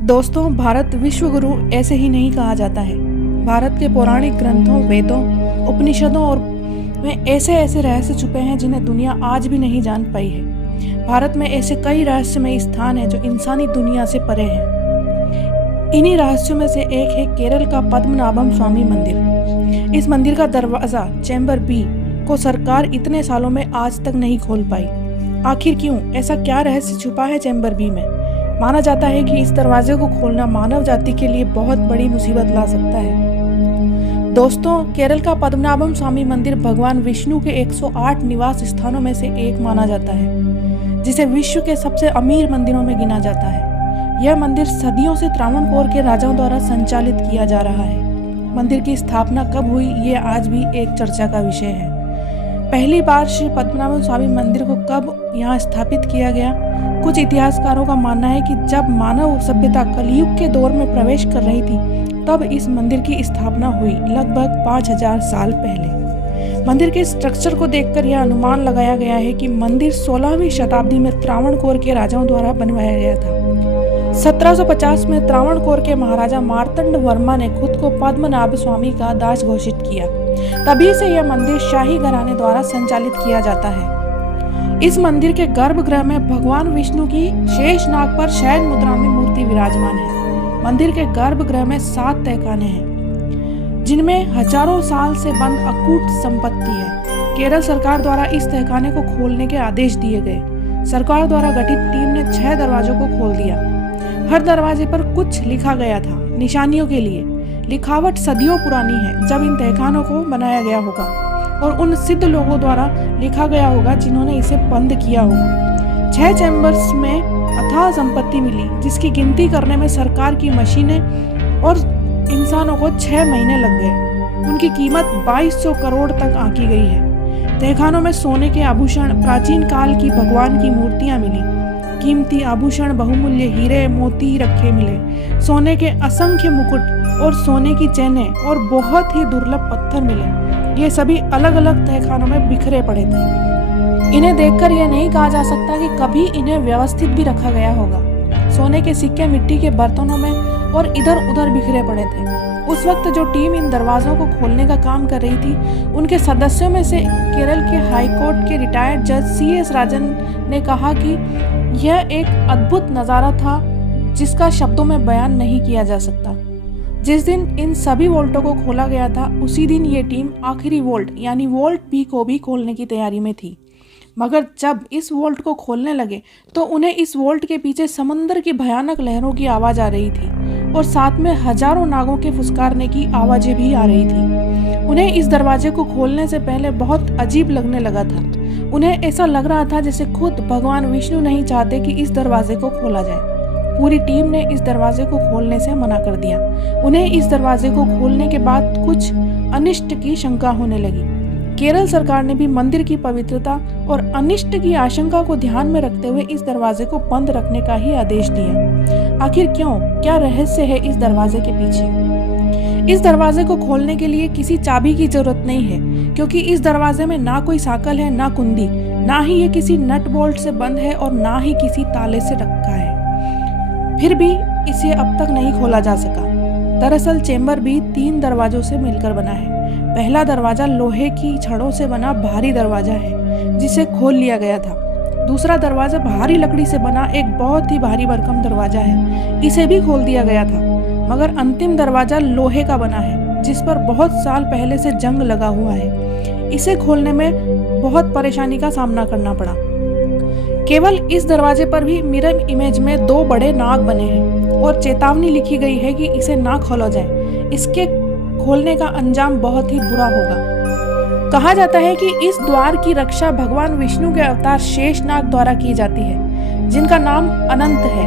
दोस्तों, भारत विश्व गुरु ऐसे ही नहीं कहा जाता है। भारत के पौराणिक ग्रंथों, वेदों, उपनिषदों और में ऐसे ऐसे रहस्य छुपे हैं जिन्हें दुनिया आज भी नहीं जान पाई है। भारत में ऐसे कई रहस्यमय स्थान हैं जो इंसानी दुनिया से परे हैं। इन्हीं रहस्यों में से एक है केरल का पद्मनाभम स्वामी मंदिर। इस मंदिर का दरवाजा चैम्बर बी को सरकार इतने सालों में आज तक नहीं खोल पाई। आखिर क्यों? ऐसा क्या रहस्य छुपा है चैम्बर बी में? माना जाता है कि इस दरवाजे को खोलना मानव जाति के लिए बहुत बड़ी मुसीबत ला सकता है। दोस्तों, केरल का पद्मनाभम स्वामी मंदिर भगवान विष्णु के 108 निवास स्थानों में से एक माना जाता है, जिसे विश्व के सबसे अमीर मंदिरों में गिना जाता है। यह मंदिर सदियों से त्रावणकोर के राजाओं द्वारा संचालित किया जा रहा है। मंदिर की स्थापना कब हुई, ये आज भी एक चर्चा का विषय है। पहली बार श्री पद्मनाभम स्वामी मंदिर को कब यहाँ स्थापित किया गया? कुछ इतिहासकारों का मानना है कि जब मानव सभ्यता कलयुग के दौर में प्रवेश कर रही थी, तब इस मंदिर की स्थापना हुई, लगभग 5000 साल पहले। मंदिर के स्ट्रक्चर को देखकर यह अनुमान लगाया गया है कि मंदिर 16वीं शताब्दी में त्रावणकोर के राजाओं द्वारा बनवाया गया था। 1750 में त्रावणकोर के महाराजा मार्तंड वर्मा ने खुद को पद्मनाभ स्वामी का दास घोषित किया। तभी से यह मंदिर शाही घराने द्वारा संचालित किया जाता है। इस मंदिर के गर्भगृह में भगवान विष्णु की शेष नाग पर शयन मुद्रा में मूर्ति विराजमान है। मंदिर के गर्भगृह में 7 तहखाने हैं, जिनमें हजारों साल से बंद अकूट संपत्ति है। केरल सरकार द्वारा इस तहखाने को खोलने के आदेश दिए गए। सरकार द्वारा गठित टीम ने 6 दरवाजों को खोल दिया। हर दरवाजे पर कुछ लिखा गया था, निशानियों के लिए। लिखावट सदियों पुरानी है, जब इन तहखानों को बनाया गया होगा, और उन सिद्ध लोगों द्वारा लिखा गया होगा जिन्होंने इसे बंद किया होगा। 6 चैम्बर्स में अथाह संपत्ति मिली, जिसकी गिनती करने में सरकार की मशीनें और इंसानों को 6 महीने लग गए। उनकी कीमत 2200 करोड़ तक आंकी गई है। तहखानों में सोने के आभूषण, प्राचीन काल की भगवान की मूर्तियां मिली, कीमती आभूषण, बहुमूल्य हीरे मोती रखे मिले, सोने के असंख्य मुकुट और सोने की चैनें और बहुत ही दुर्लभ पत्थर मिले। ये सभी अलग अलग तहखानों में बिखरे पड़े थे। इन्हें देखकर यह नहीं कहा जा सकता कि कभी इन्हें व्यवस्थित भी रखा गया होगा। सोने के सिक्के मिट्टी के बर्तनों में और इधर उधर बिखरे पड़े थे। उस वक्त जो टीम इन दरवाजों को खोलने का काम कर रही थी, उनके सदस्यों में से केरल के हाईकोर्ट के रिटायर्ड जज CS राजन ने कहा कि यह एक अद्भुत नज़ारा था जिसका शब्दों में बयान नहीं किया जा सकता। जिस दिन इन सभी वोल्टों को खोला गया था, उसी दिन ये टीम आखिरी वोल्ट यानी वोल्ट बी को भी खोलने की तैयारी में थी। मगर जब इस वोल्ट को खोलने लगे तो उन्हें इस वोल्ट के पीछे समंदर की भयानक लहरों की आवाज़ आ रही थी, और साथ में हजारों नागों के फुसकारने की आवाज़ें भी आ रही थी। उन्हें इस दरवाजे को खोलने से पहले बहुत अजीब लगने लगा था। उन्हें ऐसा लग रहा था जैसे खुद भगवान विष्णु नहीं चाहते कि इस दरवाजे को खोला जाए। पूरी टीम ने इस दरवाजे को खोलने से मना कर दिया। उन्हें इस दरवाजे को खोलने के बाद कुछ अनिष्ट की शंका होने लगी। केरल सरकार ने भी मंदिर की पवित्रता और अनिष्ट की आशंका को ध्यान में रखते हुए इस दरवाजे को बंद रखने का ही आदेश दिया। आखिर क्यों? क्या रहस्य है इस दरवाजे के पीछे? इस दरवाजे को खोलने के लिए किसी चाबी की जरूरत नहीं है, क्योंकि इस दरवाजे में ना कोई साकल है, ना कुंडी, ना ही ये किसी नट बोल्ट से बंद है और ना ही किसी ताले से रखा है। फिर भी इसे अब तक नहीं खोला जा सका। दरअसल चैम्बर बी 3 दरवाजों से मिलकर बना है। पहला दरवाजा लोहे की छड़ों से बना भारी दरवाजा है, जिसे खोल लिया गया था। दूसरा दरवाजा भारी लकड़ी से बना एक बहुत ही भारी भरकम दरवाजा है, इसे भी खोल दिया गया था। मगर अंतिम दरवाजा लोहे का बना है, जिस पर बहुत साल पहले से जंग लगा हुआ है। इसे खोलने में बहुत परेशानी का सामना करना पड़ा। केवल इस दरवाजे पर भी मिरर इमेज में 2 बड़े नाग बने हैं और चेतावनी लिखी गई है कि इसे ना खोला जाए। इसके खोलने का अंजाम बहुत ही बुरा होगा। कहा जाता है कि इस द्वार की रक्षा भगवान विष्णु के अवतार शेषनाग द्वारा की जाती है, जिनका नाम अनंत है।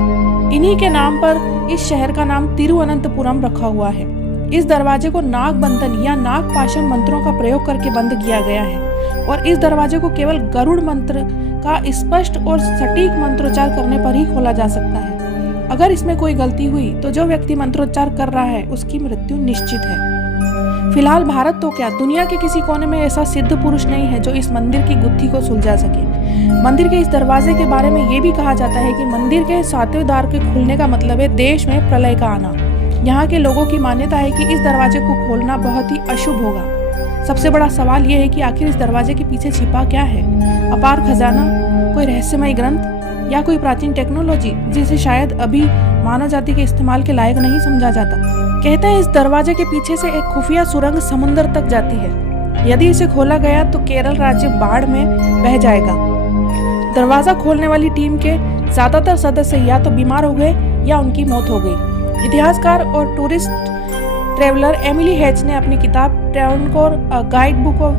इन्हीं के नाम पर इस शहर का नाम तिरुवनंतपुरम रखा हुआ है। इस दरवाजे को नाग बंधन या नाग पाशम मंत्रों का प्रयोग करके बंद किया गया है, और इस दरवाजे को केवल गरुड़ मंत्र का स्पष्ट और सटीक मंत्रोच्चार करने पर ही खोला जा सकता है। अगर इसमें कोई गलती हुई तो जो व्यक्ति मंत्रोच्चार कर रहा है उसकी मृत्यु निश्चित है। फिलहाल भारत तो क्या, दुनिया के किसी कोने में ऐसा सिद्ध पुरुष नहीं है जो इस मंदिर की गुत्थी को सुलझा सके। मंदिर के इस दरवाजे के बारे में ये भी कहा जाता है कि मंदिर के 7वें द्वार के खुलने का मतलब है देश में प्रलय का आना। यहाँ के लोगों की मान्यता है कि इस दरवाजे को खोलना बहुत ही अशुभ होगा। सबसे बड़ा सवाल यह है कि आखिर इस दरवाजे के पीछे छिपा क्या है? अपार खजाना, कोई रहस्यमय ग्रंथ, या कोई प्राचीन टेक्नोलॉजी जिसे शायद अभी मानव जाति के इस्तेमाल के लायक नहीं समझा जाता। कहते हैं इस दरवाजे के पीछे से एक खुफिया सुरंग समुद्र तक जाती है। यदि इसे खोला गया तो केरल राज्य बाढ़ में बह जाएगा। दरवाजा खोलने वाली टीम के ज्यादातर सदस्य या तो बीमार हो गए या उनकी मौत हो गई। इतिहासकार और टूरिस्ट ट्रेवलर एमिली हेच ने अपनी किताब Travancore guide book of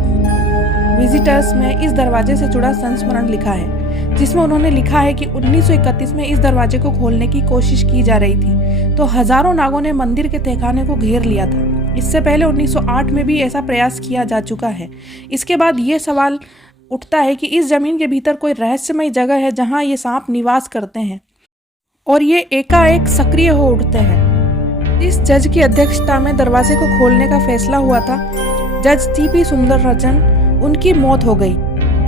visitors में इस दरवाजे से जुड़ा संस्मरण लिखा है, जिसमें उन्होंने लिखा है कि 1931 में इस दरवाजे को खोलने की कोशिश की जा रही थी तो हजारों नागों ने मंदिर के तहखाने को घेर लिया था। इससे पहले 1908 में भी ऐसा प्रयास किया जा चुका है। इसके बाद ये सवाल उठता है कि इस जमीन के भीतर कोई रहस्यमय जगह है जहां ये सांप निवास करते हैं और ये एकाएक सक्रिय हो उठते हैं। इस जज की अध्यक्षता में दरवाजे को खोलने का फैसला हुआ था। जज टीपी सुंदरराजन, उनकी मौत हो गई।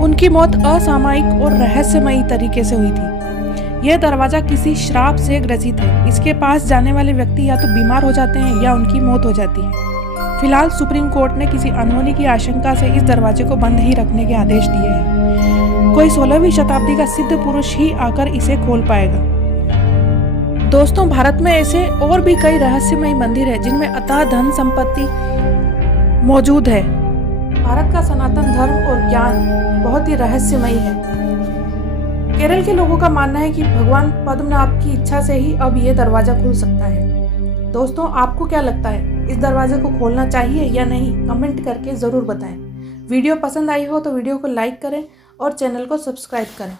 उनकी मौत असामयिक और रहस्यमयी तरीके से हुई थी। यह दरवाजा किसी श्राप से ग्रसित है। इसके पास जाने वाले व्यक्ति या तो बीमार हो जाते हैं या उनकी मौत हो जाती है। फिलहाल सुप्रीम कोर्ट ने किसी अनहोनी की आशंका से इस दरवाजे को बंद ही रखने के आदेश दिए हैं। कोई 16वीं शताब्दी का सिद्ध पुरुष ही आकर इसे खोल पाएगा। दोस्तों, भारत में ऐसे और भी कई रहस्यमय मंदिर है जिनमें अथाह धन संपत्ति मौजूद है। भारत का सनातन धर्म और ज्ञान बहुत ही रहस्यमयी है। केरल के लोगों का मानना है कि भगवान पद्मनाभ की इच्छा से ही अब ये दरवाजा खुल सकता है। दोस्तों, आपको क्या लगता है, इस दरवाजे को खोलना चाहिए या नहीं? कमेंट करके ज़रूर बताएं। वीडियो पसंद आई हो तो वीडियो को लाइक करें और चैनल को सब्सक्राइब करें।